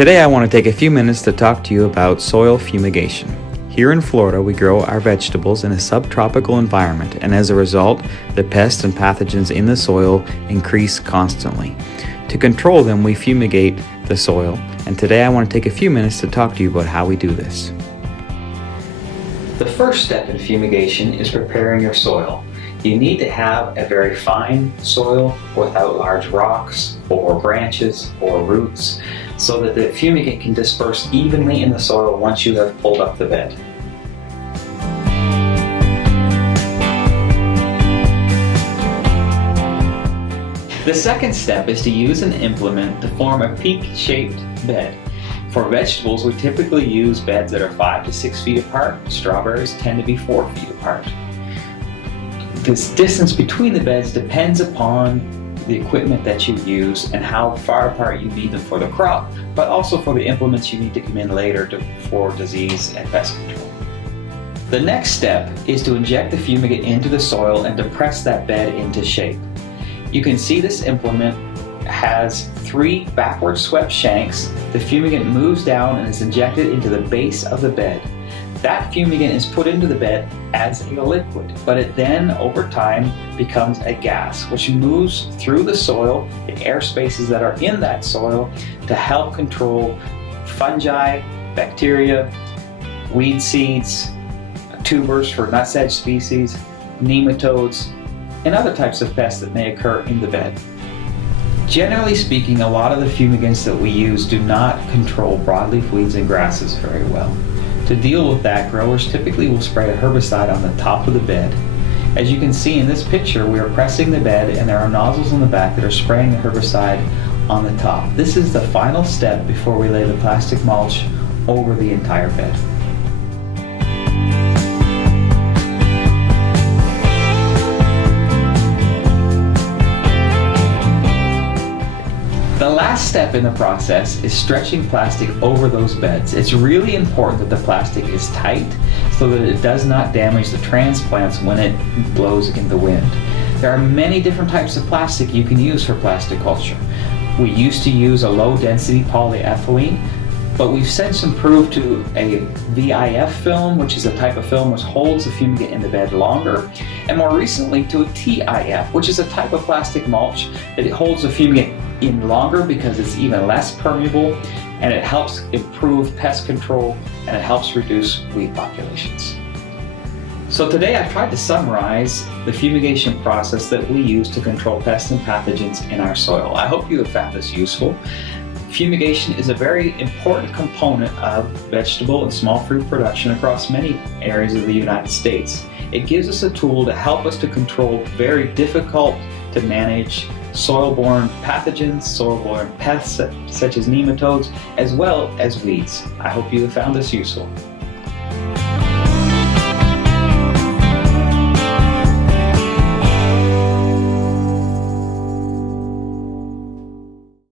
Today I want to take a few minutes to talk to you about soil fumigation. Here in Florida, we grow our vegetables in a subtropical environment, and as a result, the pests and pathogens in the soil increase constantly. To control them, we fumigate the soil, and today I want to take a few minutes to talk to you about how we do this. The first step in fumigation is preparing your soil. You need to have a very fine soil without large rocks or branches or roots so that the fumigant can disperse evenly in the soil once you have pulled up the bed. The second step is to use an implement to form a peak-shaped bed. For vegetables, we typically use beds that are 5 to 6 feet apart. Strawberries tend to be 4 feet apart. This distance between the beds depends upon the equipment that you use and how far apart you need them for the crop, but also for the implements you need to come in later for disease and pest control. The next step is to inject the fumigant into the soil and to press that bed into shape. You can see this implement has 3 backward swept shanks. The fumigant moves down and is injected into the base of the bed. That fumigant is put into the bed as a liquid, but it then, over time, becomes a gas, which moves through the soil, the air spaces that are in that soil, to help control fungi, bacteria, weed seeds, tubers for nutsedge species, nematodes, and other types of pests that may occur in the bed. Generally speaking, a lot of the fumigants that we use do not control broadleaf weeds and grasses very well. To deal with that, growers typically will spray a herbicide on the top of the bed. As you can see in this picture, we are pressing the bed and there are nozzles on the back that are spraying the herbicide on the top. This is the final step before we lay the plastic mulch over the entire bed. The last step in the process is stretching plastic over those beds. It's really important that the plastic is tight so that it does not damage the transplants when it blows in the wind. There are many different types of plastic you can use for plastic culture. We used to use a low density polyethylene, but we've since improved to a VIF film, which is a type of film which holds the fumigant in the bed longer, and more recently to a TIF, which is a type of plastic mulch that it holds the fumigant in longer because it's even less permeable, and it helps improve pest control and it helps reduce weed populations. So today I've tried to summarize the fumigation process that we use to control pests and pathogens in our soil. I hope you have found this useful. Fumigation is a very important component of vegetable and small fruit production across many areas of the United States. It gives us a tool to help us to control very difficult to manage soil-borne pathogens, soil-borne pests such as nematodes, as well as weeds. I hope you have found this useful.